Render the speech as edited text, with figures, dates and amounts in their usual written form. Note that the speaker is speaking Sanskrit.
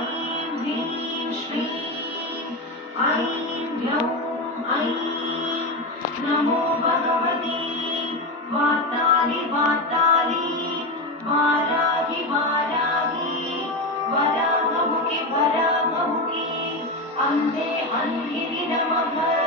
ऐं ह्रीं श्रीं ऐं ह्यौं ऐं नमो भगवती वातालि वातालि वाराहि वाराहि वराहमुखि वराहमुखि अन्धे अन्धिरि नमः।